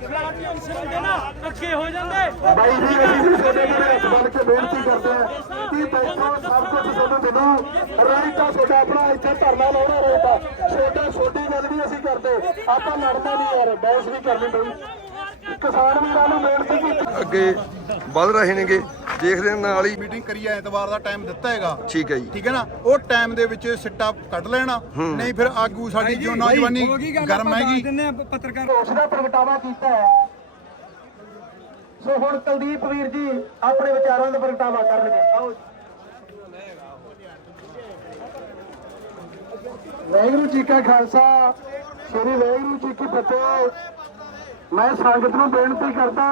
ਖਿਲਾੜੀ ਅਨਸਰ ਨਾ ਅੱਗੇ ਹੋ ਜਾਂਦੇ ਬਾਈ ਜੀ ਅਸੀਂ ਵੀ ਤੁਹਾਡੇ ਨਾਲ ਹੱਥ ਬੰਨ ਕੇ ਬੇਨਤੀ ਕਰਦੇ ਹਾਂ ਕਿ ਬੈਠੋ ਸਭ ਕੁਝ ਤੁਹਾਨੂੰ ਦਿਨੋਂ ਰਾਈਟ ਆ ਤੁਹਾਡਾ ਆਪਣਾ ਇੱਥੇ ਧਰਨਾ ਲਾਉਣਾ ਰਹੇਗਾ ਛੋਟਾ ਛੋਟੀ ਗੱਲ ਵੀ ਅਸੀਂ ਕਰਦੇ ਆਪਾਂ ਲੜਨਾ ਨਹੀਂ ਯਾਰ ਬਹਿਸ ਵੀ ਕਰਨੀ ਪਈ ਅੱਗੇ ਵੱਧ ਰਹੇ ਨੇਗੇ। ਦੇਖਦੇ ਹਾਂ ਨਾਲ ਹੀ ਮੀਟਿੰਗ ਕਰੀ ਹੈ ਐਤਵਾਰ ਦਾ ਟਾਈਮ ਦਿੱਤਾ ਹੈਗਾ। ਠੀਕ ਹੈ ਜੀ। ਠੀਕ ਹੈ ਨਾ? ਉਹ ਟਾਈਮ ਦੇ ਵਿੱਚ ਸਿੱਟਾ ਕੱਢ ਲੈਣਾ। ਨਹੀਂ ਫਿਰ ਆਗੂ ਸਾਡੀ ਜੋ ਨੌਜਵਾਨੀ ਗਰਮ ਹੈਗੀ। ਰੋਸ਼ ਦਾ ਪ੍ਰਗਟਾਵਾ ਕੀਤਾ ਹੈ। ਸੋ ਹੁਣ ਕੁਲਦੀਪ ਵੀਰ ਜੀ ਆਪਣੇ ਵਿਚਾਰਾਂ ਦਾ ਪ੍ਰਗਟਾਵਾ ਕਰਨਗੇ। ਆਓ ਵਾਹਿਗੁਰੂ ਜੀ ਕਾ ਖਾਲਸਾ ਸ੍ਰੀ ਵਾਹਿਗੁਰੂ ਜੀ ਕੀ ਫਤਿਹ। ਮੈਂ ਸੰਗਤ ਨੂੰ ਬੇਨਤੀ ਕਰਦਾ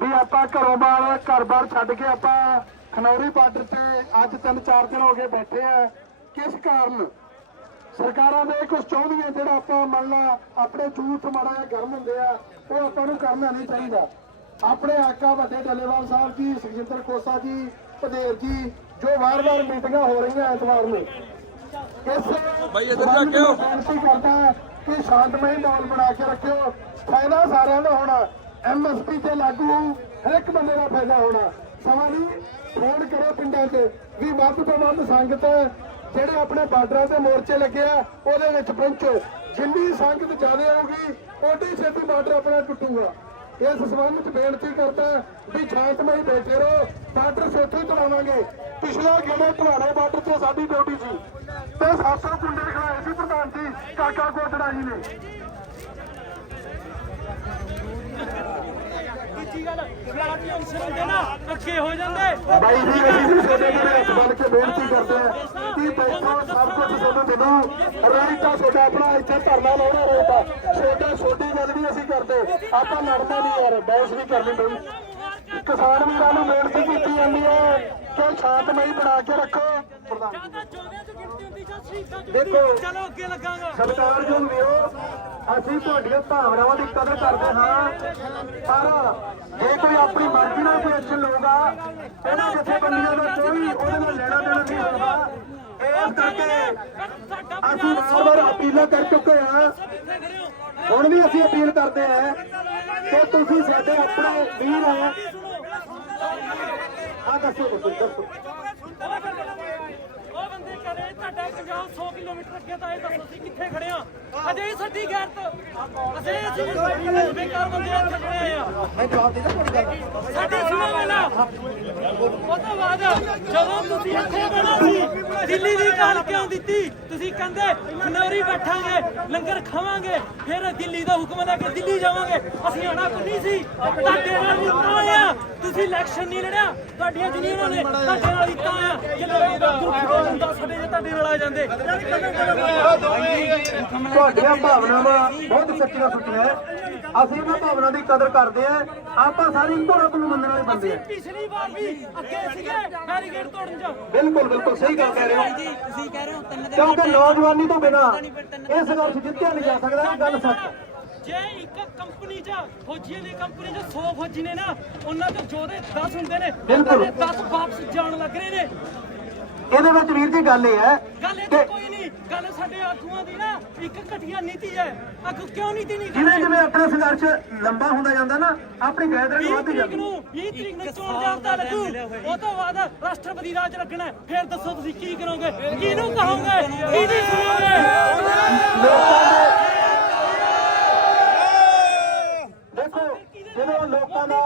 ਵੀ ਆਪਾਂ ਘਰੋਂ ਬਾਹਰ ਘਰ-ਬਾਰ ਛੱਡ ਕੇ ਆਪਾਂ ਖਨੌਰੀ ਬਾਰਡਰ ਤੇ ਅੱਜ ਤਿੰਨ ਚਾਰ ਦਿਨ ਹੋ ਗਏ ਬੈਠੇ ਆ। ਕਿਸ ਕਾਰਨ? ਸਰਕਾਰਾਂ ਦੇ ਕੁਝ ਚਾਹੁੰਦੀਆਂ ਜਿਹੜਾ ਆਪਾਂ ਮੰਨ ਲਾ ਆਪਣੇ ਜੂਥ ਮਾੜਾ ਜਿਹਾ ਗਰਮ ਹੁੰਦੇ ਆ ਉਹ ਆਪਾਂ ਨੂੰ ਕਰਨਾ ਨਹੀਂ ਚਾਹੀਦਾ। ਆਪਣੇ ਆਕਾ ਵੱਡੇ ਡੱਲੇਵਾਲ ਸਾਹਿਬ ਜੀ ਸੁਖਜਿੰਦਰ ਖੋਸਾ ਜੀ ਪਦੇਰ ਜੀ ਜੋ ਵਾਰ-ਵਾਰ ਮੀਟਿੰਗਾਂ ਹੋ ਰਹੀਆਂ ਐਤਵਾਰ ਨੂੰ। ਇਸ ਭਾਈ ਇਧਰ ਜਾ ਕੇ ਹੈ ਕਿ ਸ਼ਾਂਤਮਈ ਮਾਹੌਲ ਬਣਾ ਕੇ ਰੱਖਿਓ। ਫਾਇਦਾ ਸਾਰਿਆਂ ਦਾ ਹੋਣਾ। ਐਮਐਸਪੀ ਤੇ ਲਾਗੂ ਹੋਊ, ਹਰ ਇੱਕ ਬੰਦੇ ਦਾ ਫਾਇਦਾ ਹੋਣਾ। ਸਮਾਂ ਫੋਨ ਕਰੋ ਪਿੰਡਾਂ 'ਚ ਵੀ ਵੱਧ ਤੋਂ ਵੱਧ ਸੰਗਤ ਜਿਹੜੇ ਆਪਣੇ ਬਾਰਡਰਾਂ ਤੇ ਮੋਰਚੇ ਲੱਗੇ ਆ, ਉਹਦੇ ਵਿੱਚ ਪਹੁੰਚੋ। ਜਿੰਨੀ ਸੰਗਤ ਜ਼ਿਆਦਾ ਹੋਊਗੀ ਓਡੀ ਛੇਤੀ ਬਾਰਡਰ ਆਪਣਾ ਟੁੱਟੂਗਾ। ਇਸ ਸੰਬੰਧ ਵਿੱਚ ਬੇਨਤੀ ਕਰਦਾ ਵੀ ਸ਼ਾਂਤਮਈ ਬੈਠੇ ਰਹੋ। ਬਾਰਡਰ ਸੋਥੋਂ ਚਲਾਵਾਂਗੇ। ਪਿਛਲਾ ਗੇੜੇ ਭਲਾਣੇ ਬਾਰਡਰ ਤੇ ਸਾਡੀ ਡਿਊਟੀ ਸੀ? ਤੇ 700 ਕੁੰਡੇ ਖੜਾਏ ਸੀ ਪ੍ਰਧਾਨ ਜੀ ਕਾਕਾ ਕੋਟੜਾ ਜੀ ਨੇ। ਬਾਈ ਜੀ ਅਸੀਂ ਤੁਹਾਡੇ ਨਾਲ ਹੱਥ ਬੰਨ ਕੇ ਬੇਨਤੀ ਕਰਦੇ ਹਾਂ ਕਿ ਬੈਠੋ ਸਭ ਕੁਝ ਤੁਹਾਨੂੰ ਦਿਨੋਂ ਰਾਈਟ ਆ ਤੁਹਾਡਾ ਆਪਣਾ ਇੱਥੇ ਧਰਨਾ ਲਾਉਣਾ ਰਹੇਗਾ ਛੋਟਾ ਛੋਟੀ ਗੱਲ ਵੀ ਅਸੀਂ ਕਰਦੇ। ਆਪਾਂ ਲੜਨਾ ਨਹੀਂ ਯਾਰ ਬਹਿਸ ਵੀ ਕਰਨੀ ਪਈ। ਕਿਸਾਨ ਵੀਰਾਂ ਨੂੰ ਬੇਨਤੀ ਕੀਤੀ ਸ਼ਾਂਤਮਈ ਬਣਾ ਕੇ ਰੱਖੋ। ਜੀ। ਜਾਂ ਦੇਖੋ। ਚਲੋ ਅੱਗੇ ਲੱਗਾਂਗਾ। ਸਤਿਕਾਰਯੋਗ ਵੀਰੋ ਅਸੀਂ ਤੁਹਾਡੀਆਂ ਭਾਵਨਾਵਾਂ ਦੀ ਕਦਰ ਕਰਦੇ ਹਾਂ। ਪਰ ਜੇ ਕੋਈ ਆਪਣੀ ਮਰਜ਼ੀ ਨਾਲ ਕੋਈ ਐਕਸ਼ਨ ਲਊਗਾ ਇਹਨਾਂ ਜਥੇਬੰਦੀਆਂ ਦਾ ਕੋਈ ਉਹਦੇ ਨਾਲ ਲੈਣਾ ਦੇਣਾ ਨਹੀਂ ਹੋਊਗਾ। ਇਸ ਕਰਕੇ ਅਸੀਂ ਵਾਰ-ਵਾਰ ਅਪੀਲਾਂ ਕਰ ਚੁੱਕੇ ਹਾਂ। ਹੁਣ ਵੀ ਅਸੀਂ ਅਪੀਲ ਕਰਦੇ ਹਾਂ ਕਿ ਤੁਸੀਂ ਸਾਡੇ ਆਪਣੇ ਵੀਰ ਹੋ। ਆ ਦੱਸੋ ਦੱਸੋ ਦੱਸੋ ਉਹ ਬੰਦੇ ਕਰੇ ਤੁਹਾਡਾ ਪੰਜਾਬ 100 ਕਿਲੋਮੀਟਰ ਅੱਗੇ ਤਾਂ ਇਹ ਦੱਸੋ ਅਸੀਂ ਕਿੱਥੇ ਖੜੇ ਆ? ਅਜੇ ਹੀ ਸਾਡੀ ਗੈਰਤ ਅਜੇ ਅਸੀਂ ਬੇਕਾਰ ਬੰਦੇ ਇੱਥੇ ਖੜੇ ਆ। ਮੈਂ ਜਵਾਬ ਦੇ ਦਾਂ ਸਾਡੀ ਸੁਣੋ ਮੇਲਾ ਉਹ ਤੋਂ ਬਾਅਦ ਜਦੋਂ ਤੁਸੀਂ ਇੱਥੇ ਬਣਾ ਸੀ ਦਿੱਲੀ ਦੀ ਗੱਲ ਕਿਉਂ ਦਿੱਤੀ? ਤੁਸੀਂ ਕਹਿੰਦੇ ਖਨੌਰੀ ਬੈਠਾਂਗੇ ਲੰਗਰ ਖਾਵਾਂਗੇ ਫਿਰ ਦਿੱਲੀ ਦਾ ਹੁਕਮ ਲੈ ਕੇ ਦਿੱਲੀ ਜਾਵਾਂਗੇ। ਅਸੀਂ ਆਣਾ ਨਹੀਂ ਸੀ? ਤੁਹਾਡੇ ਨਾਲ ਵੀ ਤਾਂ ਆਇਆ ਤੁਸੀਂ ਇਲੈਕਸ਼ਨ ਨਹੀਂ ਲੜਿਆ। ਤੁਹਾਡੀਆਂ ਯੂਨੀਅਨਾਂ ਨੇ ਤੁਹਾਡੇ ਨਾਲ ਵੀ ਤਾਂ ਆਇਆ ਜੇ ਲੋਕਾਂ ਦਾ ਦੁੱਖ ਹੋ ਹੁੰਦਾ ਸਾਡੇ ਜੇ ਤੁਹਾਡੇ ਨਾਲ ਆ ਜਾਂਦੇ। ਤੁਹਾਡੀਆਂ ਭਾਵਨਾਵਾਂ ਬਹੁਤ ਸੱਚੀਆਂ ਸੁੱਚੀਆਂ ਹੈ ਅਸੀਂ ਇਹਨਾਂ ਭਾਵਨਾ ਦੀ ਕਦਰ ਕਰਦੇ ਆ ਆਪਾਂ ਸਾਰੇ ਇੱਕੋ ਰੱਬ ਨੂੰ ਮੰਨਣ ਵਾਲੇ ਬੰਦੇ ਆ ਪਿਛਲੀ ਵਾਰ ਵੀ ਅੱਗੇ ਸੀਗੇ ਬੈਰੀਕੇਡ ਤੋੜਨ ਚ। ਬਿਲਕੁਲ ਬਿਲਕੁਲ ਸਹੀ ਗੱਲ ਕਹਿ ਰਹੇ ਹੋ। ਤੁਸੀਂ ਕਹਿ ਰਹੇ ਹੋ ਤਿੰਨ ਦਿਨ ਕਿਉਂਕਿ ਨੌਜਵਾਨੀ ਤੋਂ ਬਿਨਾ ਇਹ ਸੰਘਰਸ਼ ਜਿੱਤਿਆ ਨਹੀਂ ਜਾ ਸਕਦਾ ਇਹ ਗੱਲ ਸੱਚ। ਹੈ ਜੇ ਇੱਕ ਕੰਪਨੀ 'ਚ ਫੌਜੀਆਂ ਦੀ ਕੰਪਨੀ 'ਚ 100 ਫੌਜੀ ਨੇ ਨਾ ਉਹਨਾਂ 'ਚ ਜੋਦੇ 10 ਹੁੰਦੇ ਨੇ ਬਿਲਕੁਲ। 10 ਵਾਪਸ ਜਾਣ ਲੱਗ ਰਹੇ ਨੇ। ਇਹਦੇ ਵਿੱਚ ਵੀਰ ਜੀ ਗੱਲ ਇਹ ਹੈ ਗੱਲ ਇਹ ਤਾਂ ਕੋਈ ਨਹੀਂ ਗੱਲ ਸਾਡੇ ਆਗੂਆਂ ਦੀ ਨਾ ਇੱਕ ਘਟੀਆ ਨੀਤੀ ਹੈ। ਆਗੂ ਕਿਉਂ ਨੀਤੀ ਨਹੀਂ ਜਿਵੇਂ ਜਿਵੇਂ ਆਪਣਾ ਸੰਘਰਸ਼ ਲੰਬਾ ਹੁੰਦਾ ਜਾਂਦਾ ਨਾ ਆਪਣੀ ਗੈਦਰਿੰਗ 20 ਵੱਧਦੀ ਤਰੀਕ ਜਾਂਦੀ ਨੂੰ 20 ਤਰੀਕ ਨੂੰ ਚੋਣ ਜਾਬਤਾ ਲੱਗੂ। ਉਹ ਤੋਂ ਬਾਅਦ ਰਾਸ਼ਟਰਪਤੀ ਰਾਜ ਲੱਗਣਾ ਹੈ। ਫਿਰ ਦੱਸੋ ਤੁਸੀਂ ਕੀ ਕਰੋਗੇ? ਕਿਹਨੂੰ ਕਹੋਗੇ? ਕਿਹਦੀ ਸੁਣੋਗੇ? ਦੇਖੋ ਜਦੋਂ ਲੋਕਾਂ ਦਾ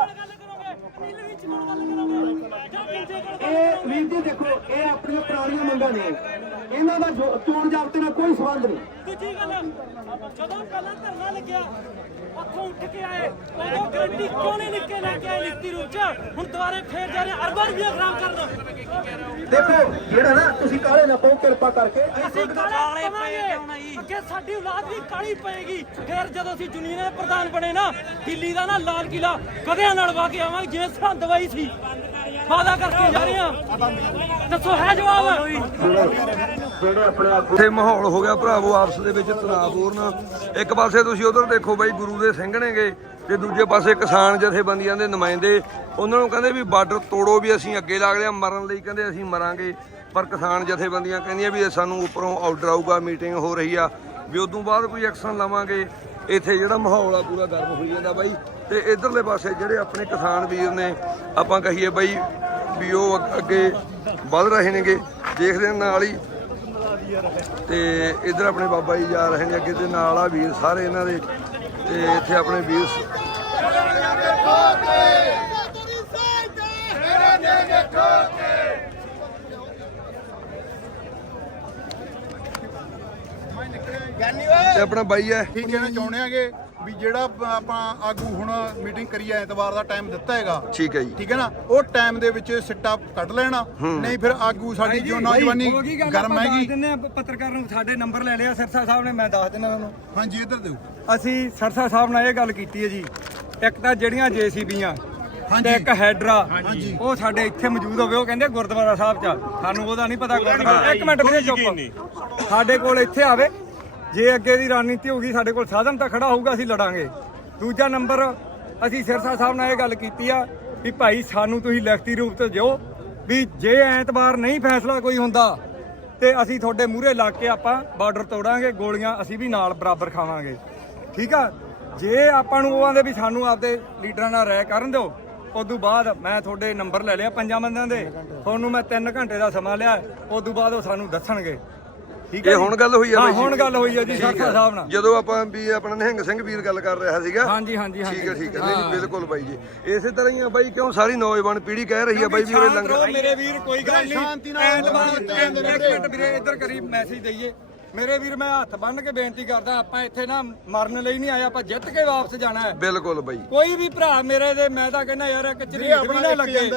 ਇਹ ਵੀਰ ਜੀ ਦੇਖੋ ਇਹ ਆਪਣੀਆਂ ਪੁਰਾਣੀਆਂ ਮੰਗਾਂ ਨੇ। ਇਹਨਾਂ ਦਾ ਚੋਣ ਜਾਬਤੇ ਨਾਲ ਕੋਈ ਸੰਬੰਧ ਨਹੀਂ। ਦੂਜੀ ਗੱਲ ਜਦੋਂ ਪਹਿਲਾਂ ਧਰਨਾ ਲੱਗਿਆ ਉੱਥੋਂ ਉੱਠ ਕੇ ਆਏ। ਉਦੋਂ ਗਰੰਟੀ ਕਿਉਂ ਨਹੀਂ ਲਿਖ ਕੇ ਲੈ ਕੇ ਆਏ ਲਿਖਤੀ ਰੂਪ ਚ? ਹੁਣ ਦੁਬਾਰੇ ਫੇਰ ਜਾ ਰਹੇ ਅਰਬਾਂ ਰੁਪਏ ਖਰਾਬ ਕਰਨ। ਦੇਖੋ ਜਿਹੜਾ ਨਾ ਤੁਸੀਂ ਕਾਲੇ ਨਾ ਪਾਓ ਕਿਰਪਾ ਕਰਕੇ ਅਸੀਂ ਕਾਲੇ ਪਵਾਂਗੇ। ਅੱਗੇ ਸਾਡੀ ਔਲਾਦ ਵੀ ਕਾਲੀ ਪਏਗੀ। ਫਿਰ ਜਦੋਂ ਅਸੀਂ ਯੂਨੀਅਨ ਦੇ ਪ੍ਰਧਾਨ ਬਣੇ ਨਾ ਦਿੱਲੀ ਦਾ ਨਾ ਲਾਲ ਕਿਲਾ ਕਦਿਆਂ ਨਾਲ ਵਾ ਕੇ ਆਵਾਂਗੇ ਜਿਵੇਂ ਸਰਹੰਦ ਵਾਈ ਸੀ। ਵਾਦਾ ਕਰਕੇ ਜਾ ਰਹੇ ਹਾਂ ਦੱਸੋ, ਹੈ ਜਵਾਬ? ਜਿਹੜੇ ਮਾਹੌਲ ਹੋ ਗਿਆ ਭਰਾਵੋ ਆਪਸ ਦੇ ਵਿੱਚ ਤਣਾਅਪੂਰਨ ਇੱਕ ਪਾਸੇ ਤੁਸੀਂ ਉਧਰ ਦੇਖੋ ਬਾਈ, ਗੁਰੂ ਦੇ ਸਿੰਘ ਨੇਗੇ, ਤੇ ਦੂਜੇ ਪਾਸੇ ਕਿਸਾਨ ਜਥੇਬੰਦੀਆਂ ਦੇ ਨੁਮਾਇੰਦੇ। ਉਹਨਾਂ ਨੂੰ ਕਹਿੰਦੇ ਵੀ ਬਾਰਡਰ ਤੋੜੋ ਵੀ ਅਸੀਂ ਅੱਗੇ ਲੱਗਦੇ ਆ ਮਰਨ ਲਈ ਕਹਿੰਦੇ ਅਸੀਂ ਮਰਾਂਗੇ। ਪਰ ਕਿਸਾਨ ਜਥੇਬੰਦੀਆਂ ਕਹਿੰਦੀਆਂ ਵੀ ਇਹ ਸਾਨੂੰ ਉੱਪਰੋਂ ਆਰਡਰ ਆਊਗਾ ਮੀਟਿੰਗ ਹੋ ਰਹੀ ਆ। ਵੀ ਉਦੋਂ ਬਾਅਦ ਕੋਈ ਐਕਸ਼ਨ ਲਵਾਂਗੇ। ਇੱਥੇ ਜਿਹੜਾ ਮਾਹੌਲ ਆ, ਪੂਰਾ ਗਰਮ ਹੋਈ ਜਾਂਦਾ ਬਾਈ। ਤੇ ਇਧਰਲੇ ਪਾਸੇ ਜਿਹੜੇ ਆਪਣੇ ਕਿਸਾਨ ਵੀਰ ਨੇ, ਆਪਾਂ ਕਹੀਏ ਬਾਈ ਵੀ ਉਹ ਅੱਗੇ ਵੱਧ ਰਹੇ ਨੇਗੇ, ਦੇਖਦੇ ਹਾਂ ਨਾਲ ਹੀ। ਤੇ ਇਧਰ ਆਪਣੇ ਬਾਬਾ ਜੀ ਜਾ ਰਹੇ ਨੇ ਅੱਗੇ ਤੇ ਨਾਲ ਆ ਵੀਰ ਸਾਰੇ ਇਹਨਾਂ ਦੇ। ਤੇ ਇੱਥੇ ਆਪਣੇ ਵੀਰ ਤੇ ਆਪਣਾ ਬਾਈ ਹੈ। ਕੀ ਕਹਿਣਾ ਚਾਹੁੰਦੇ ਆਗੇ ਵੀ ਜਿਹੜਾ ਆਪਾਂ ਆਗੂ ਹੁਣ ਮੀਟਿੰਗ ਕਰੀ ਐਤਵਾਰ ਦਾ ਟਾਈਮ ਦਿੱਤਾ ਹੈਗਾ। ਠੀਕ ਹੈ ਜੀ। ਠੀਕ ਹੈ ਨਾ? ਉਹ ਟਾਈਮ ਦੇ ਵਿੱਚ ਸਿੱਟਾ ਕੱਢ ਲੈਣਾ। ਨਹੀਂ ਫਿਰ ਆਗੂ ਸਾਡੀ ਜੋ ਨੌਜਵਾਨੀ ਗਰਮ ਹੈਗੀ। ਦਿੰਨੇ ਆ ਪੱਤਰਕਾਰ ਨੂੰ ਸਾਡੇ ਨੰਬਰ ਲੈ ਲਿਆ ਸਰਸਾ ਸਾਹਿਬ ਨੇ ਮੈਂ ਦੱਸ ਦਿੰਦਾ ਤੁਹਾਨੂੰ। ਹਾਂਜੀ ਇੱਧਰ ਦਿਓ। ਅਸੀਂ ਸਰਸਾ ਸਾਹਿਬ ਨਾਲ ਇਹ ਗੱਲ ਕੀਤੀ ਹੈ ਜੀ। ਇੱਕ ਤਾਂ ਜਿਹੜੀਆਂ ਜੀਸੀਬੀਆਂ ਹਾਂਜੀ। ਤੇ ਇੱਕ ਹੈਡਰਾ ਹਾਂਜੀ। ਉਹ ਸਾਡੇ ਇੱਥੇ ਮੌਜੂਦ ਹੋਵੇ ਉਹ ਕਹਿੰਦੇ ਗੁਰਦੁਆਰਾ ਸਾਹਿਬ ਚ ਸਾਨੂੰ ਉਹਦਾ ਨਹੀਂ ਪਤਾ ਗੁਰਦੁਆਰਾ ਇੱਕ ਮਿੰਟ ਵੀਰੇ ਚੁੱਪ। ਸਾਡੇ ਕੋਲ ਇੱਥੇ ਆਵੇ ਜੇ ਅੱਗੇ ਦੀ ਰਣਨੀਤੀ ਹੋਊਗੀ ਸਾਡੇ ਕੋਲ ਸਾਧਨ ਤਾਂ ਖੜਾ ਹੋਊਗਾ, ਅਸੀਂ ਲੜਾਂਗੇ। ਦੂਜਾ ਨੰਬਰ, ਅਸੀਂ ਸਿਰਸਾ ਸਾਹਿਬ ਨਾਲ ਇਹ ਗੱਲ ਕੀਤੀ ਆ ਵੀ ਭਾਈ, ਸਾਨੂੰ ਤੁਸੀਂ ਲਿਖਤੀ ਰੂਪ ਤੇ ਦਿਓ ਵੀ ਜੇ ਐਤਵਾਰ ਨਹੀਂ ਫੈਸਲਾ ਕੋਈ ਹੁੰਦਾ ਤੇ ਅਸੀਂ ਤੁਹਾਡੇ ਮੂਹਰੇ ਲੱਗ ਕੇ ਆਪਾਂ ਬਾਰਡਰ ਤੋੜਾਂਗੇ, ਗੋਲੀਆਂ ਅਸੀਂ ਵੀ ਨਾਲ ਬਰਾਬਰ ਖਾਵਾਂਗੇ। ਠੀਕ ਆ? ਜੇ ਆਪਾਂ ਨੂੰ ਉਹ ਆਂਦੇ ਵੀ ਸਾਨੂੰ ਆਪਦੇ ਲੀਡਰਾਂ ਨਾਲ ਰਾਇ ਕਰਨ ਦਿਓ, ਉਦੋਂ ਬਾਅਦ ਮੈਂ ਤੁਹਾਡੇ ਨੰਬਰ ਲੈ ਲਿਆ ਪੰਜਾਂ ਬੰਦਿਆਂ ਦੇ। ਤੁਹਾਨੂੰ ਮੈਂ 3 ਘੰਟੇ ਦਾ ਸਮਾਂ ਲਿਆ, ਉਦੋਂ ਬਾਅਦ ਉਹ ਸਾਨੂੰ ਦੱਸਣਗੇ। ਇਹ? ਹੁਣ ਗੱਲ ਹੋਈ ਆ ਹਾਂ? ਹੁਣ ਗੱਲ ਹੋਈ ਆ ਜੀ ਹੈ। ਸਾਹਿਬ ਨਾਲ। ਜਦੋਂ ਆਪਾਂ ਵੀ ਆਪਣਾ ਨਿਹੰਗ ਸਿੰਘ ਵੀਰ ਗੱਲ ਕਰ ਰਿਹਾ ਸੀਗਾ। ਹਾਂਜੀ ਹਾਂਜੀ ਹਾਂਜੀ। ਠੀਕ ਹੈ ਠੀਕ ਹੈ ਨਹੀਂ ਬਿਲਕੁਲ ਬਾਈ ਜੀ। ਇਸੇ ਤਰ੍ਹਾਂ ਹੀ ਆ ਬਾਈ ਕਿਉਂ ਸਾਰੀ ਨੌਜਵਾਨ ਪੀੜ੍ਹੀ ਕਹਿ ਰਹੀ ਆ ਬਾਈ ਵੀ ਉਰੇ ਸ਼ਾਂਤ ਰਹੋ ਲੰਗਰ ਮੇਰੇ ਵੀਰ ਕੋਈ ਗੱਲ ਸ਼ਾਂਤੀ ਨਹੀਂ। ਨਾਲ ਐਤਵਾਰ ਸ਼ਾਂਤੀ ਨਾਲ ਇੱਕ ਮਿੰਟ ਵੀਰੇ ਇੱਧਰ ਕਰੀ ਮੈਸੇਜ ਦਈਏ। ਮੇਰੇ ਵੀਰ ਮੈਂ ਹੱਥ ਬੰਨ ਕੇ ਬੇਨਤੀ ਕਰਦਾ ਆਪਾਂ ਇੱਥੇ ਨਾ ਮਰਨ ਲਈ ਨਹੀਂ ਆਏ ਆਪਾਂ ਜਿੱਤ ਕੇ ਵਾਪਸ ਜਾਣਾ ਹੈ। ਬਿਲਕੁਲ ਬਾਈ। ਕੋਈ ਵੀ ਭਰਾ ਮੇਰੇ ਦੇ ਮੈਂ ਤਾਂ ਕਹਿੰਦਾ ਯਾਰ ਇੱਕ ਚਰੀਕ ਵੀ ਆਪਣਾ ਨਾ ਲੱਗੇ।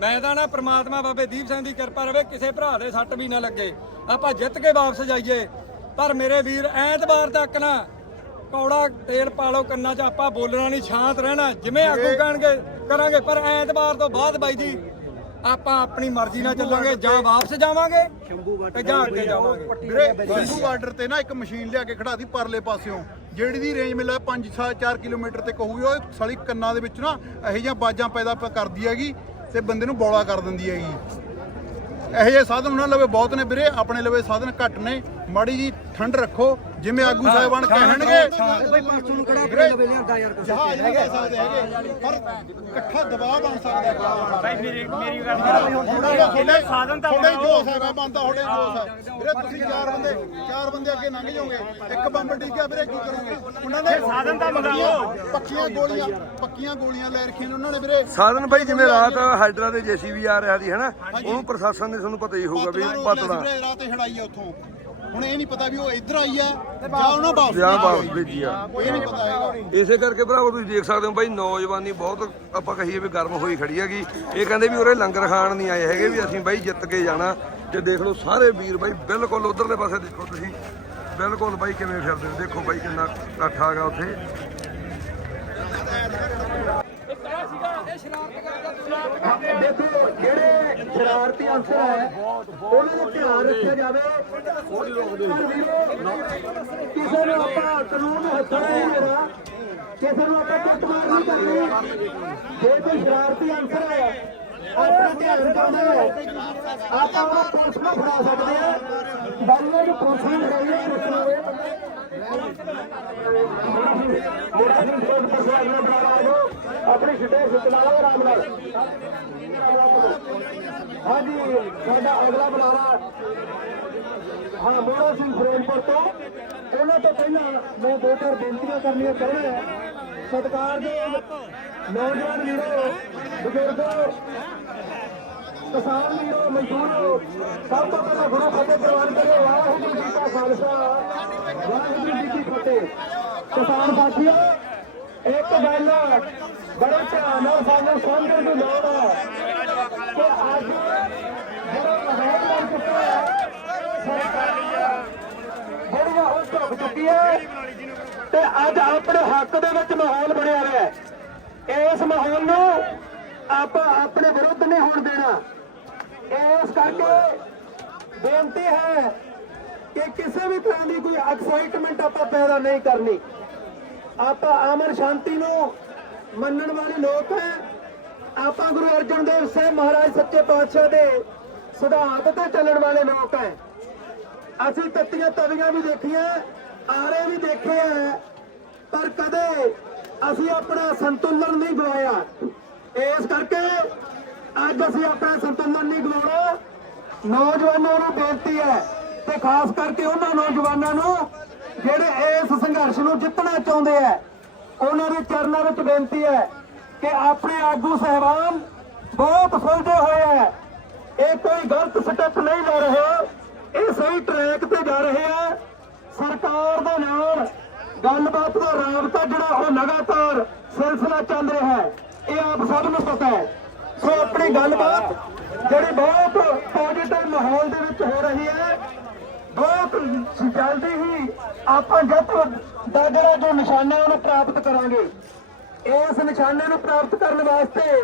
ਮੈਂ ਤਾਂ ਨਾ ਪ੍ਰਮਾਤਮਾ ਬਾਬੇ ਦੀਪ ਸਿੰਘ ਦੀ ਕਿਰਪਾ ਰਵੇ ਕਿਸੇ ਭਰਾ ਦੇ ਸੱਟ ਵੀ ਨਾ ਲੱਗੇ। ਆਪਾਂ ਜਿੱਤ ਕੇ ਵਾਪਸ ਜਾਈਏ। ਪਰ ਮੇਰੇ ਵੀਰ ਐਤਵਾਰ ਤੱਕ ਨਾ ਕੌੜਾ ਤੇਲ ਪਾ ਲਓ ਕੰਨਾਂ 'ਚ ਆਪਾਂ ਬੋਲਣਾ ਨਹੀਂ ਸ਼ਾਂਤ ਰਹਿਣਾ ਜਿਵੇਂ ਆਗੂ ਕਹਿਣਗੇ ਕਰਾਂਗੇ। ਪਰ ਐਤਵਾਰ ਤੋਂ ਬਾਅਦ ਬਾਈ ਜੀ ਆਪਾਂ ਆਪਣੀ ਮਰਜ਼ੀ ਨਾਲ ਚੱਲਾਂਗੇ ਜਾਂ ਵਾਪਸ ਜਾਵਾਂਗੇ ਤੇ ਜਾਂ ਅੱਗੇ ਜਾਵਾਂਗੇ। ਵੀਰੇ ਸੰਧੂ ਬਾਰਡਰ ਤੇ ਨਾ ਇੱਕ ਮਸ਼ੀਨ ਲਿਆ ਕੇ ਖੜਾ ਦੀ ਪਰਲੇ ਪਾਸਿਓਂ। ਜਿਹੜੀ ਦੀ ਰੇਂਜ ਮਿਲਿਆ 5 4 ਕਿਲੋਮੀਟਰ ਤੇ ਕਹੂਗੀ ਉਹ ਸਲੀ ਕੰਨਾਂ ਦੇ ਵਿੱਚ ਨਾ ਇਹੋ ਜਿਹੀਆਂ ਬਾਜਾਂ ਪੈਦਾ ਕਰਦੀ ਹੈਗੀ ਤੇ ਬੰਦੇ ਨੂੰ ਬੌਲਾ ਕਰ ਦਿੰਦੀ ਹੈਗੀ। ਇਹੋ ਜਿਹੇ ਸਾਧਨ ਉਹਨਾਂ ਲਵੇ ਬਹੁਤ ਨੇ ਵੀਰੇ ਆਪਣੇ ਲਵੇ ਸਾਧਨ ਘੱਟ ਨੇ। ਮਾੜੀ ਜੀ ਠੰਡ ਰੱਖੋ ਜਿਵੇਂ ਆਗੂ ਸਾਹਿਬਾਨ ਕਹਿਣਗੇ। ਬਈ ਪਾਸੋਂ ਨੂੰ ਕਿਹੜਾ ਵੀਰੇ, ਲਵੇ ਲਿਆਂਦਾ ਯਾਰ ਕੁਛ ਜਹਾਜ਼ ਨਹੀਂ ਕਹਿ ਸਕਦੇ ਹੈਗੇ। ਪਰ ਇਕੱਠਾ ਦਬਾਅ ਬਣ ਸਕਦਾ ਹੈ। ਭਾਈ ਮੇਰੀ ਮੇਰੀ ਗੱਲ ਥੋੜੇ ਸਾਧਨ ਤਾਂ ਥੋੜੇ ਜੋਸ਼ ਹੈਗਾ ਬੰਦਾ ਥੋੜੇ ਜੋਸ਼ ਹੈ। ਵੀਰੇ ਤੁਸੀਂ ਚਾਰ ਬੰਦੇ ਚਾਰ ਬੰਦੇ ਅੱਗੇ ਲੰਘ ਜਾਓਗੇ। ਇੱਕ ਬੰਬ ਡਿੱਗਿਆ ਵੀਰੇ ਕੀ ਕਰੋਗੇ? ਉਹਨਾਂ ਨੇ ਸਾਧਨ ਤਾਂ ਮੰਗਾਓ ਪੱਕੀਆਂ ਗੋਲੀਆਂ ਪੱਕੀਆਂ ਗੋਲੀਆਂ ਲੈ ਰੱਖੀਆਂ ਨੇ ਉਹਨਾਂ ਨੇ ਵੀਰੇ। ਸਾਧਨ ਬਾਈ ਜਿਵੇਂ ਰਾਤ ਹਾਈਡਰਾ ਦੇ ਜੀਸੀਬੀ ਆ ਰਿਹਾ ਸੀ ਹਨਾ? ਉਹਨੂੰ ਪ੍ਰਸ਼ਾਸਨ ਨੇ ਤੁਹਾਨੂੰ ਪਤਾ ਹੀ ਹੋਊਗਾ ਵੀ ਵੀਰੇ ਰਾਤ ਤੇ ਛੜਾਈ ਆ ਉੱਥੋਂ। ਹੁਣ ਇਹ ਨਹੀਂ ਪਤਾ ਵੀ ਉਹ ਇੱਧਰ ਆਈ ਹੈ ਜਾਂ ਉਹਨਾਂ ਵਾਪਸ ਜਾਂ ਵਾਪਸ। ਭੇਜੀ ਆ। ਇਹ ਨਹੀਂ ਪਤਾ ਹੈਗਾ। ਇਸੇ ਕਰਕੇ ਭਰਾਵੋ ਤੁਸੀਂ ਦੇਖ ਸਕਦੇ ਹੋ ਬਾਈ ਨੌਜਵਾਨੀ ਬਹੁਤ ਆਪਾਂ ਕਹੀਏ ਵੀ ਗਰਮ ਹੋਈ ਖੜੀ ਹੈਗੀ। ਇਹ ਕਹਿੰਦੇ ਵੀ ਉਰੇ ਲੰਗਰ ਖਾਣ ਨਹੀਂ ਆਏ ਹੈਗੇ ਵੀ ਅਸੀਂ ਬਾਈ ਜਿੱਤ ਕੇ ਜਾਣਾ। ਤੇ ਦੇਖ ਲਓ ਸਾਰੇ ਵੀਰ ਬਾਈ ਬਿਲਕੁਲ ਉਧਰਲੇ ਪਾਸੇ ਦੇਖੋ ਤੁਸੀਂ। ਬਿਲਕੁਲ ਬਾਈ ਕਿਵੇਂ ਫਿਰਦੇ ਹੋ ਦੇਖੋ ਬਾਈ ਕਿੰਨਾ ਇਕੱਠ ਆ ਗਿਆ ਉੱਥੇ। ਦੇਖੋ ਜਿਹੜੇ ਸ਼ਰਾਰਤੀ ਅਨਸਰ ਹੈ। ਉਹਨਾਂ ਦਾ ਧਿਆਨ ਰੱਖਿਆ ਜਾਵੇ। ਕਿਸੇ ਨੂੰ ਆਪਾਂ ਕਾਨੂੰਨ ਨੂੰ ਹੱਥਾਂ ਨਹੀਂ ਦੇਣਾ। ਕਿਸੇ ਨੂੰ ਆਪਾਂ ਕੁੱਟਮਾਰ ਨਹੀਂ ਕਰਨੀ। ਜੇ ਕੋਈ ਸ਼ਰਾਰਤੀ ਅਨਸਰ ਹੈ ਆਪਣਾ ਧਿਆਨ ਚਾਹੁੰਦਾ ਹੈ। ਆਪਾਂ ਉਹ ਪੁਲਿਸ ਨੂੰ ਫੜਾ ਸਕਦੇ ਆ ਬਾਰੀਆਂ ਨੂੰ ਪੁਲਿਸ ਨੂੰ ਫੜਾਈ ਹੈ ਦੱਸੋਗੇ ਮੇਰਾ ਸਿੰਘ ਕੋਟ ਪ੍ਰਸਾਦ ਨੇ ਬਣਾ ਲਓ ਆਪਣੀ ਸਿੱਧੇ ਸਿੱਧਾ ਆਰਾਮ ਨਾਲ। ਹਾਂਜੀ, ਸਾਡਾ ਅਗਲਾ ਬੁਲਾਰਾ ਹਾਂ ਮੋਹਰਾ ਸਿੰਘ ਫਿਰੋਜ਼ਪੁਰ ਤੋਂ। ਉਹਨਾਂ ਤੋਂ ਪਹਿਲਾਂ ਮੈਂ ਦੋ ਚਾਰ ਬੇਨਤੀਆਂ ਕਰਨੀਆਂ ਚਾਹੁੰਦਾ ਹਾਂ। ਸਤਿਕਾਰ ਦੇ ਨੌਜਵਾਨ ਵੀਰੋ, ਬਜ਼ੁਰਗੋ, ਕਿਸਾਨ ਵੀਰੋ, ਮਜ਼ਦੂਰੋ, ਸਭ ਤੋਂ ਪਹਿਲਾਂ ਗੁਰੂ ਫਤਿਹ ਪ੍ਰਵਾਨ ਕਰੇ ਵਾਹਿਗੁਰੂ ਜੀ ਕਾ ਖਾਲਸਾ, ਵਾਹਿਗੁਰੂ ਜੀ ਕੀ ਫਤਿਹ। ਕਿਸਾਨ ਸਾਥੀਓ, ਇੱਕ ਗੱਲ ਬੜੇ ਧਿਆਨ ਨਾਲ ਸਾਨੂੰ ਸਮਝਣ ਦੀ ਲੋੜ ਹੈ। ਕਿ ਅੱਜ ਜਿਹੜਾ ਮਹਾਨ ਬਣ ਚੁੱਕਾ ਹੈ ਸਰਕਾਰੀਆ ਜਿਹੜੀਆਂ ਉਹ ਚੁੱਕੀ ਹੈ ਤੇ ਅੱਜ ਆਪਣੇ ਹੱਕ ਦੇ ਵਿੱਚ ਮਾਹੌਲ ਬਣਿਆ ਹੋਇਆ ਹੈ। ਇਸ ਮਾਹੌਲ ਨੂੰ ਆਪਾਂ ਆਪਣੇ ਵਿਰੁੱਧ ਨਹੀਂ ਹੋਣ ਦੇਣਾ। ਇਸ ਕਰਕੇ ਬੇਨਤੀ ਹੈ ਕਿ ਕਿਸੇ ਵੀ ਤਰ੍ਹਾਂ ਦੀ ਕੋਈ ਐਕਸਾਈਟਮੈਂਟ ਆਪਾਂ ਪੈਦਾ ਨਹੀਂ ਕਰਨੀ। ਆਪਾਂ ਅਮਨ ਸ਼ਾਂਤੀ ਨੂੰ ਮੰਨਣ ਵਾਲੇ ਲੋਕ ਹੈ। ਆਪਾਂ ਗੁਰੂ ਅਰਜਨ ਦੇਵ ਸਾਹਿਬ ਮਹਾਰਾਜ ਸੱਚੇ ਪਾਤਸ਼ਾਹ ਦੇ ਸਿਧਾਂਤ ਤੇ ਚੱਲਣ ਵਾਲੇ ਲੋਕ ਹੈ। ਅਸੀਂ ਤੱਤੀਆਂ ਤਵੀਆਂ ਵੀ ਦੇਖੀਆਂ, ਆਰੇ ਵੀ ਦੇਖੇ ਹੈ, ਪਰ ਕਦੇ ਅਸੀਂ ਆਪਣਾ ਸੰਤੁਲਨ ਨਹੀਂ ਗਵਾਇਆ ਇਸ ਕਰਕੇ ਅੱਜ ਅਸੀਂ ਆਪਣਾ ਸੰਤੁਲਨ ਨਹੀਂ ਗਵਾਉਣਾ ਨੌਜਵਾਨਾਂ ਨੂੰ ਬੇਨਤੀ ਹੈ ਤੇ ਖਾਸ ਕਰਕੇ ਉਹਨਾਂ ਨੌਜਵਾਨਾਂ ਨੂੰ ਜਿਹੜੇ ਇਸ ਸੰਘਰਸ਼ ਨੂੰ ਜਿੱਤਣਾ ਚਾਹੁੰਦੇ ਆ ਉਹਨਾਂ ਦੇ ਚਰਨਾਂ ਵਿੱਚ ਬੇਨਤੀ ਹੈ ਕਿ ਆਪਣੇ ਆਗੂ ਸਹਿਬਾਨ ਬਹੁਤ ਸੁਲਝੇ ਹੋਏ ਹੈ ਇਹ ਕੋਈ ਗਲਤ ਸਟੈਪ ਨਹੀਂ ਲੈ ਰਹੇ। ਇਹ ਸਹੀ ਟਰੈਕ ਤੇ ਜਾ ਰਹੇ ਆ। ਸਰਕਾਰ ਦੇ ਨਾਲ ਗੱਲਬਾਤ ਦਾ ਰਾਬਤਾ ਜਿਹੜਾ ਉਹ ਲਗਾਤਾਰ ਸਿਲਸਿਲਾ ਚੱਲ ਰਿਹਾ ਹੈ। ਇਹ ਆਪ ਸਭ ਨੂੰ ਪਤਾ ਹੈ। ਸੋ ਆਪਣੀ ਗੱਲਬਾਤ ਜਿਹੜੀ ਬਹੁਤ ਪੋਜ਼ਿਟਿਵ ਮਾਹੌਲ ਦੇ ਵਿੱਚ ਹੋ ਰਹੀ ਹੈ, ਬਹੁਤ ਜਲਦੀ ਹੀ ਆਪਾਂ ਜਿੱਤ ਦਾ ਜਿਹੜਾ ਜੋ ਨਿਸ਼ਾਨਾ ਉਹਨੂੰ ਪ੍ਰਾਪਤ ਕਰਾਂਗੇ। ਇਸ ਨਿਸ਼ਾਨੇ ਨੂੰ ਪ੍ਰਾਪਤ ਕਰਨ ਵਾਸਤੇ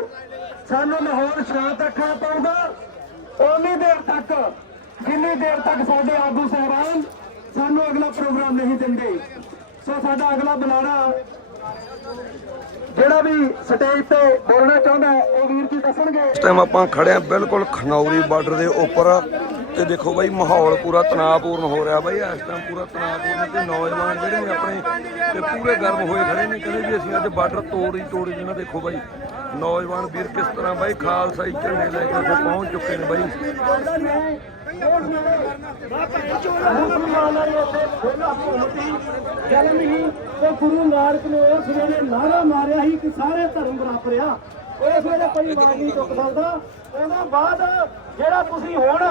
ਸਾਨੂੰ ਮਾਹੌਲ ਸ਼ਾਂਤ ਰੱਖਣਾ ਪਊਗਾ। ਉਨੀ ਦੇਰ ਤੱਕ, ਜਿੰਨੀ ਦੇਰ ਤੱਕ ਸਾਡੇ ਆਗੂ ਸਾਹਿਬਾਨ ਸਾਨੂੰ ਅਗਲਾ ਪ੍ਰੋਗਰਾਮ ਨਹੀਂ ਦਿੰਦੇ। ਸੋ ਸਾਡਾ ਅਗਲਾ ਬੁਲਾਰਾ ਜਿਹੜਾ ਵੀ ਸਟੇਜ ਤੇ ਬੋਲਣਾ ਚਾਹੁੰਦਾ ਉਹ ਵੀਰ ਜੀ ਦੱਸਣਗੇ। ਇਸ ਟਾਈਮ ਆਪਾਂ ਖੜੇ ਆ ਬਿਲਕੁਲ ਖਨੌਰੀ ਬਾਰਡਰ ਦੇ ਉੱਪਰ। ਤੇ ਦੇਖੋ ਬਾਈ, ਮਾਹੌਲ ਪੂਰਾ ਤਣਾਅਪੂਰਨ ਹੋ ਰਿਹਾ ਬਾਈ। ਇਸ ਟਾਈਮ ਪੂਰਾ ਤਣਾਅਪੂਰਨ ਤੇ ਨੌਜਵਾਨ ਜਿਹੜੇ ਨੇ ਆਪਣੇ ਤੇ ਪੂਰੇ ਗਰਮ ਹੋਏ ਖੜੇ ਨੇ। ਕਹਿੰਦੇ ਵੀ ਅਸੀਂ ਅੱਜ ਬਾਰਡਰ ਤੋੜ ਹੀ ਤੋੜ ਦੇਣਾ ਦੇਖੋ ਬਾਈ, ਨੌਜਵਾਨ ਵੀਰ ਕਿਸ ਤਰ੍ਹਾਂ ਬਾਈ ਖਾਲਸਾਈ ਝੰਡੇ ਲੈ ਕੇ ਉੱਥੇ ਪਹੁੰਚ ਚੁੱਕੇ ਨੇ ਬਾਈ। ਜਨਮ ਹੀ ਤੇ ਗੁਰੂ ਨਾਨਕ ਨੇ ਉਸ ਵੇਲੇ ਨਾਰਾ ਮਾਰਿਆ ਸੀ ਕਿ ਸਾਰੇ ਧਰਮ ਬਰਾਬਰ ਆ। ਉਸ ਵੇਲੇ ਕੋਈ ਮਾਰ ਨਹੀਂ ਚੁੱਕ ਸਕਦਾ। ਉਹਦੇ ਬਾਅਦ ਜਿਹੜਾ ਤੁਸੀਂ ਹੁਣ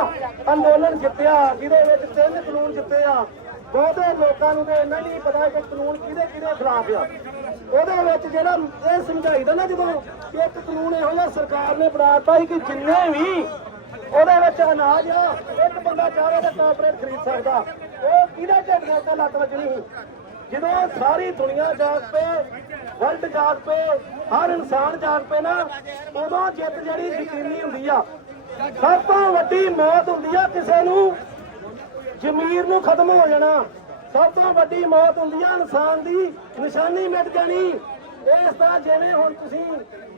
ਅੰਦੋਲਨ ਜਿੱਤਿਆ, ਜਿਹਦੇ ਵਿੱਚ ਤਿੰਨ ਕਾਨੂੰਨ ਜਿੱਤੇ ਆ, ਬਹੁਤੇ ਲੋਕਾਂ ਨੂੰ ਤੇ ਇੰਨਾ ਨਹੀਂ ਪਤਾ ਕਿ ਕਾਨੂੰਨ ਕਿਹਦੇ ਕਿਹਦੇ ਖਿਲਾਫ ਆ। ਉਹਦੇ ਵਿੱਚ ਜਿਹੜਾ ਇਹ ਸਮਝਾਈਦਾ ਨਾ ਜਦੋਂ ਕਿ ਇੱਕ ਕਾਨੂੰਨ ਇਹੋ ਜਿਹਾ ਸਰਕਾਰ ਨੇ ਬਣਾਤਾ ਸੀ ਕਿ ਜਿੰਨੇ ਵੀ ਉਹਦੇ ਵਿੱਚ ਅਨਾਜ ਆ, ਇੱਕ ਬੰਦਾ ਚਾਹੇ ਤਾਂ ਕਾਰਪੋਰੇਟ ਖਰੀਦ ਸਕਦਾ। ਉਹ ਕਿਹਦਾ ਝਟਕਾ ਲੱਤ ਵੱਜਣੀ ਸੀ? ਜਦੋਂ ਸਾਰੀ ਦੁਨੀਆ ਜਾਗ ਪਏ ਵਰਲਡ ਜਾਗ ਪਏ, ਹਰ ਇਨਸਾਨ ਜਾਗ ਪਏ ਨਾ, ਉਦੋਂ ਜਿੱਤ ਜਿਹੜੀ ਯਕੀਨੀ ਹੁੰਦੀ ਆ। ਸਭ ਤੋਂ ਵੱਡੀ ਮੌਤ ਹੁੰਦੀ ਆ ਕਿਸੇ ਨੂੰ, ਜ਼ਮੀਰ ਨੂੰ ਖਤਮ ਹੋ ਜਾਣਾ। ਸਭ ਤੋਂ ਵੱਡੀ ਮੌਤ ਹੁੰਦੀ ਆ ਇਨਸਾਨ ਦੀ ਨਿਸ਼ਾਨੀ ਮਿਟ ਜਾਣੀ। ਇਸ ਤਰ੍ਹਾਂ ਜਿਵੇਂ ਹੁਣ ਤੁਸੀਂ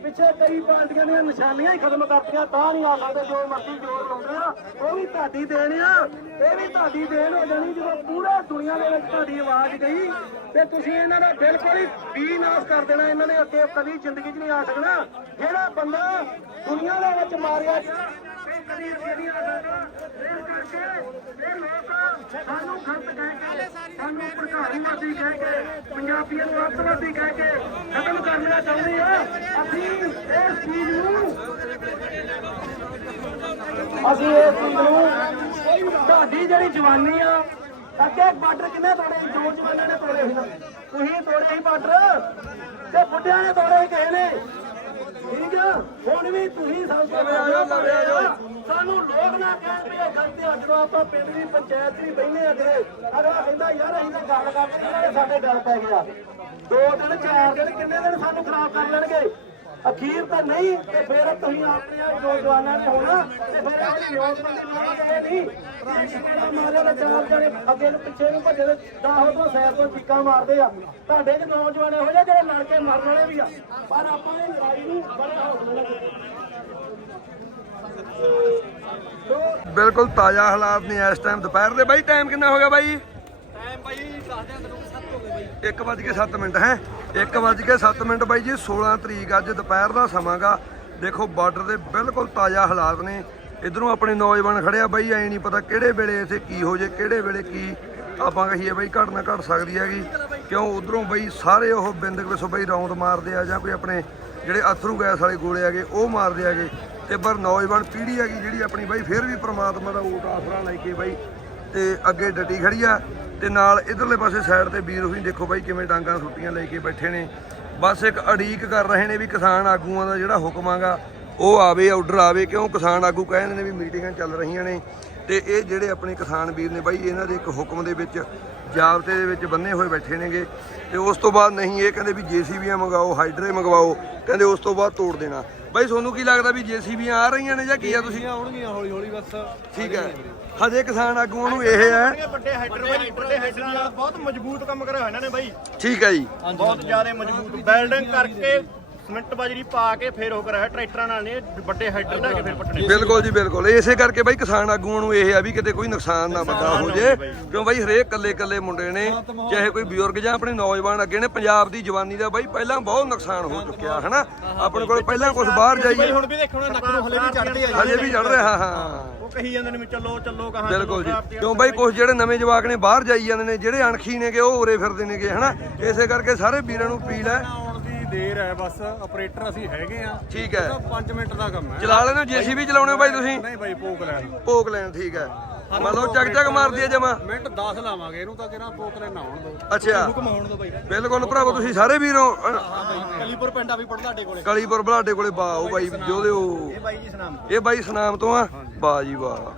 ਪਿੱਛੇ ਕਈ ਪਾਰਟੀਆਂ ਦੀਆਂ ਨਿਸ਼ਾਨੀਆਂ ਹੀ ਖਤਮ ਕਰਤੀਆਂ, ਤਾਂ ਨਹੀਂ ਆ ਸਕਦੇ, ਜੋ ਮਰਜ਼ੀ ਜੋਰ ਲਾਉਂਦੇ ਆ। ਉਹ ਵੀ ਤੁਹਾਡੀ ਦੇਣ ਆ, ਇਹ ਵੀ ਤੁਹਾਡੀ ਦੇਣ ਹੋ ਜਾਣੀ ਜਦੋਂ ਪੂਰਾ ਦੁਨੀਆ ਦੇ ਵਿੱਚ ਤੁਹਾਡੀ ਆਵਾਜ਼ ਗਈ, ਤੇ ਤੁਸੀਂ ਇਹਨਾਂ ਦਾ ਬਿਲਕੁਲ ਹੀ ਬੀਨਾਸ਼ ਕਰ ਦੇਣਾ, ਇਹਨਾਂ ਨੇ ਅੱਗੇ ਕਦੀ ਜ਼ਿੰਦਗੀ 'ਚ ਨਹੀਂ ਆ ਸਕਣਾ। ਜਿਹੜਾ ਬੰਦਾ ਦੁਨੀਆ ਦੇ ਵਿੱਚ ਮਾਰਿਆ ਗਿਆ ਇਹ ਕਦੀ ਇਸ ਕਰਕੇ ਇਹ ਲੋਕ ਸਾਨੂੰ ਗਲਤ ਕਹਿ ਕੇ, ਸਾਨੂੰ ਪ੍ਰਧਾਨਵਾਦੀ ਕਹਿ ਕੇ, ਪੰਜਾਬੀਆਂ ਨੂੰ ਅੱਤਵਾਦੀ ਕਹਿ ਕੇ ਖਤਮ ਕਰਨਾ ਚਾਹੁੰਦੇ ਆ। ਅਸੀਂ ਇਸ ਚੀਜ਼ ਨੂੰ ਅਸੀਂ ਇਸ ਚੀਜ਼ ਨੂੰ ਤੁਹਾਡੀ ਜਿਹੜੀ ਜਵਾਨੀ ਆ, ਅੱਗੇ ਬਾਰਡਰ ਕਿੰਨੇ ਤੋੜੇ ਸੀ? ਜੋਰ ਚ ਨੇ ਤੋੜੇ ਸੀ। ਨਾ ਤੁਸੀਂ ਤੋੜੇ ਸੀ ਬਾਰਡਰ ਤੇ ਬੁੱਢਿਆਂ ਨੇ ਤੋੜੇ ਸੀ ਕਿਸੇ ਨੇ। ਠੀਕ ਆ? ਹੁਣ ਵੀ ਤੁਸੀਂ ਸਭ ਤੋਂ ਸਾਨੂੰ ਲੋਕ ਨਾ ਕਹਿਣ ਵੀ ਇਹ ਗਲਤੀ ਆ। ਜਦੋਂ ਆਪਾਂ ਪਿੰਡ ਦੀ ਪੰਚਾਇਤ ਵੀ ਬੈਠੇ ਅਗਲੇ, ਅਗਲਾ ਕਹਿੰਦਾ, ਯਾਰ, ਅਸੀਂ ਤਾਂ ਗੱਲ ਕਰਦੇ ਇਹਨਾਂ ਨੇ ਸਾਡੇ ਗੱਲ ਪੈ ਗਿਆ। ਦੋ ਦਿਨ, ਚਾਰ ਦਿਨ, ਕਿੰਨੇ ਦਿਨ ਸਾਨੂੰ ਖਰਾਬ ਕਰ ਲੈਣਗੇ? ਅਖੀਰ ਤਾਂ ਨਹੀਂ ਤੇ ਫਿਰ ਤੁਸੀਂ ਆਪਣੇ ਆਪ ਨੌਜਵਾਨਾਂ ਨੂੰ ਹੋਣਾ ਤੇ ਫਿਰ ਆਪਣੀ ਨੌਜਵਾਨੀ ਨੂੰ ਤਾਂ ਇਹ ਨਹੀਂ ਮਾਰੇ ਦਾ ਚਾਰ ਜਣੇ ਅੱਗੇ ਨੂੰ ਪਿੱਛੇ ਨੂੰ ਭੱਜੇ ਦੇ ਦਾਹੋ ਤੋਂ ਸੈਰ ਤੋਂ ਚੀਕਾਂ ਮਾਰਦੇ ਆ। ਤੁਹਾਡੇ ਚ ਨੌਜਵਾਨ ਇਹੋ ਜਿਹੇ ਜਿਹੜੇ ਲੜ ਕੇ ਮਰਨ ਵਾਲੇ ਵੀ ਆ ਪਰ ਆਪਾਂ ਇਹ ਲੜਾਈ ਨੂੰ ਬੜੇ ਹੌਸਲੇ ਨਾਲ ਬਿਲਕੁਲ ਤਾਜ਼ਾ ਹਾਲਾਤ ਨੇ ਇਸ ਟਾਈਮ ਦੁਪਹਿਰ ਦੇ ਬਾਈ ਟਾਈਮ ਕਿੰਨਾ ਹੋ ਗਿਆ ਬਾਈ? ਟਾਈਮ ਬਾਈ ਦੱਸਦੇ ਅੰਦਰ 7 ਹੋ ਗਏ ਬਾਈ 1:07 ਮਿੰਟ, ਹੈ? 1:07 ਮਿੰਟ ਬਾਈ ਜੀ 16 ਤਰੀਕ ਅੱਜ ਦੁਪਹਿਰ ਦਾ ਸਮਾਂਗਾ। ਦੇਖੋ, ਬਾਰਡਰ ਦੇ ਬਿਲਕੁਲ ਤਾਜ਼ਾ ਹਾਲਾਤ ਨੇ। ਇਧਰੋਂ ਆਪਣੇ ਨੌਜਵਾਨ ਖੜਿਆ ਬਾਈ, ਐ ਨਹੀਂ ਪਤਾ ਕਿਹੜੇ ਵੇਲੇ ਇੱਥੇ ਕੀ ਹੋ ਜੇ, ਕਿਹੜੇ ਵੇਲੇ ਕੀ ਆਪਾਂ ਕਹੀਏ ਬਾਈ ਘਟਨਾ ਘਟ ਸਕਦੀ ਹੈਗੀ। ਕਿਉਂ? ਉਧਰੋਂ ਬਾਈ ਸਾਰੇ ਉਹ ਬਿੰਦਕ ਵਿਸੋ ਬਾਈ ਰੌਂਦ ਮਾਰਦੇ ਆ ਜਾਂ ਕੋਈ ਆਪਣੇ ਜਿਹੜੇ ਅਥਰੂ ਗੈਸ ਵਾਲੇ ਗੋਲੇ ਹੈਗੇ, ਉਹ ਮਾਰਦੇ ਹੈਗੇ। ਤੇ ਪਰ ਨੌਜਵਾਨ ਪੀੜ੍ਹੀ ਹੈਗੀ ਜਿਹੜੀ ਆਪਣੀ ਬਾਈ, ਫਿਰ ਵੀ ਪ੍ਰਮਾਤਮਾ ਦਾ ਓਟ ਆਸਰਾ ਲੈ ਕੇ ਬਾਈ ਤੇ ਅੱਗੇ ਡਟੀ ਖੜੀ ਆ ਤੇ ਨਾਲ ਇਧਰਲੇ ਪਾਸੇ ਸਾਈਡ ਤੇ ਵੀਰ ਹੋਈ, ਦੇਖੋ ਬਾਈ ਕਿਵੇਂ ਡਾਂਗਾਂ ਸੁੱਟੀਆਂ ਲੈ ਕੇ ਬੈਠੇ ਨੇ। ਬਸ ਇੱਕ ਅੜੀਕ ਕਰ ਰਹੇ ਨੇ ਵੀ ਕਿਸਾਨ ਆਗੂਆਂ ਦਾ ਜਿਹੜਾ ਹੁਕਮ ਆਗਾ, ਉਹ ਆਵੇ, ਆਰਡਰ ਆਵੇ, ਕਿਉਂ ਕਿਸਾਨ ਆਗੂ ਕਹਿੰਦੇ ਨੇ ਵੀ ਮੀਟਿੰਗਾਂ ਚੱਲ ਰਹੀਆਂ ਨੇ। ਤੇ ਇਹ ਜਿਹੜੇ ਆਪਣੇ ਕਿਸਾਨ ਵੀਰ ਨੇ ਬਾਈ, ਇਹਨਾਂ ਦੇ ਇੱਕ ਹੁਕਮ ਦੇ ਵਿੱਚ ਜਾਬਤੇ ਦੇ ਵਿੱਚ ਬੰਨੇ ਹੋਏ ਬੈਠੇ ਨੇਗੇ। ਤੇ ਉਸ ਤੋਂ ਬਾਅਦ ਨਹੀਂ, ਇਹ ਕਹਿੰਦੇ ਵੀ ਜੀਸੀਬੀਆਂ ਮੰਗਾਓ, ਹਾਈਡਰੇ ਮੰਗਵਾਓ, ਕਹਿੰਦੇ ਉਸ ਤੋਂ ਬਾਅਦ ਤੋੜ ਦੇਣਾ। ਬਾਈ ਤੁਹਾਨੂੰ ਕੀ ਲੱਗਦਾ ਵੀ ਜੀਸੀਬੀਆਂ ਆ ਰਹੀਆਂ ਨੇ ਜਾਂ ਕੀ ਆ ਤੁਸੀਂ? ਆਉਣਗੀਆਂ ਹੌਲੀ ਹੌਲੀ ਬਸ। ਠੀਕ ਹੈ। ਹਜੇ ਕਿਸਾਨ ਆਗੂਆਂ ਨੂੰ ਇਹ ਹੈ। ਵੱਡੇ ਹੈਡਰ ਬਾਈ ਵੱਡੇ ਹੈਡਰ ਨਾਲ ਬਹੁਤ ਮਜ਼ਬੂਤ ਕੰਮ ਕਰਿਆ ਹੋਇਆ ਇਹਨਾਂ ਨੇ ਬਾਈ। ਠੀਕ ਹੈ ਜੀ। ਬਹੁਤ ਜ਼ਿਆਦਾ ਮਜ਼ਬੂਤ ਬਿਲਡਿੰਗ ਕਰਕੇ ਸਿਮੈਂਟ ਬਾਜਰੀ ਪਾ ਕੇ ਫੇਰ ਉਹ ਕਰਾਇਆ ਟਰੈਕਟਰਾਂ ਨਾਲ ਨੇ ਵੱਡੇ ਹੈਡਰ ਲੈ ਕੇ ਫੇਰ ਪੱਟਣੇ। ਬਿਲਕੁਲ ਜੀ ਬਿਲਕੁਲ। ਇਸੇ ਕਰਕੇ ਬਾਈ ਕਿਸਾਨ ਆਗੂਆਂ ਨੂੰ ਇਹ ਆ ਵੀ ਕਿਤੇ ਕੋਈ ਨੁਕਸਾਨ ਨਾ ਵੱਡਾ ਹੋ ਜੇ ਕਿਉਂ ਬਾਈ ਹਰੇਕ ਕੱਲੇ ਕੱਲੇ ਮੁੰਡੇ ਨੇ ਚਾਹੇ ਕੋਈ ਬਜ਼ੁਰਗ ਜਾਂ ਆਪਣੇ ਨੌਜਵਾਨ ਅੱਗੇ ਨੇ ਪੰਜਾਬ ਦੀ ਜਵਾਨੀ ਦਾ ਬਾਈ ਪਹਿਲਾਂ ਬਹੁਤ ਨੁਕਸਾਨ ਹੋ ਚੁੱਕਿਆ ਹਨਾ? ਆਪਣੇ ਕੋਲ ਪਹਿਲਾਂ ਕੁਝ ਬਾਹਰ ਜਾਈਏ। ਹੁਣ ਵੀ ਦੇਖੋ ਨਾ ਨੱਕ ਨੂੰ ਹਲੇ ਵੀ ਚੜਦੇ ਆ ਹਜੇ ਵੀ ਚੜ ਰਿਹਾ ਹਾਂ ਉਹ ਕਹੀ ਜਾਂਦੇ ਨੇ ਵੀ ਚੱਲੋ ਚੱਲੋ ਕਹਾਂ ਬਿਲਕੁਲ ਜੀ। ਕਿਉਂ ਬਾਈ ਕੁਝ ਜਿਹੜੇ ਨਵੇਂ ਜਵਾਕ ਨੇ ਬਾਹਰ ਜਾਈ ਜਾਂਦੇ ਨੇ ਜਿਹੜੇ ਅਣਖੀ ਨੇਗੇ ਉਹ ਉਰੇ ਫਿਰਦੇ ਨੇਗੇ ਹਨਾ? ਇਸੇ ਕਰਕੇ ਸਾਰੇ ਵੀਰਾਂ ਨੂੰ ਅਪੀਲ ਹੈ ਦੇਰ ਹੈ ਬਸ ਆਪਰੇਟਰ ਅਸੀਂ ਹੈਗੇ ਆ ਠੀਕ ਹੈ। 5 ਮਿੰਟ ਦਾ ਕੰਮ ਹੈ। ਚਲਾ ਲੈਣੇ ਜੀਸੀਬੀ ਚਲਾਉਣੇ ਹੋ ਬਾਈ ਤੁਸੀਂ? ਨਹੀਂ ਬਾਈ ਪੋਕ ਲੈਣ। ਭੋਗ ਲੈਣ ਠੀਕ ਹੈ। ਮੰਨ ਲਓ ਚੱਕ ਚੱਕ ਮਾਰਦੀ ਹੈ ਜਮਾ। ਮਿੰਟ 10 ਲਾਵਾਂਗੇ ਇਹਨੂੰ ਤਾਂ ਕਿਹੜਾ ਪੋਕ ਲੈਣ ਆਉਣ ਦੋ। ਅੱਛਾ। ਘਮਾਉਣ ਦੋ ਬਾਈ। ਬਿਲਕੁਲ ਭਰਾਵੋ ਤੁਸੀਂ ਸਾਰੇ ਵੀਰੋ ਕਲੀਪੁਰ ਪਿੰਡਾ ਵੀ ਪੜਦਾ ਕੋਲੇ। ਕਲੀਪੁਰ ਬਲਾਡੇ ਕੋਲੇ ਬਾ ਉਹ ਬਾਈ ਜੋਦੇ ਉਹ ਬਾਈ ਜੀ ਸੁਨਾਮ ਇਹ ਬਾਈ ਸਨਾਮ ਤੋਂ ਆ। ਵਾਹ ਜੀ ਵਾਹ।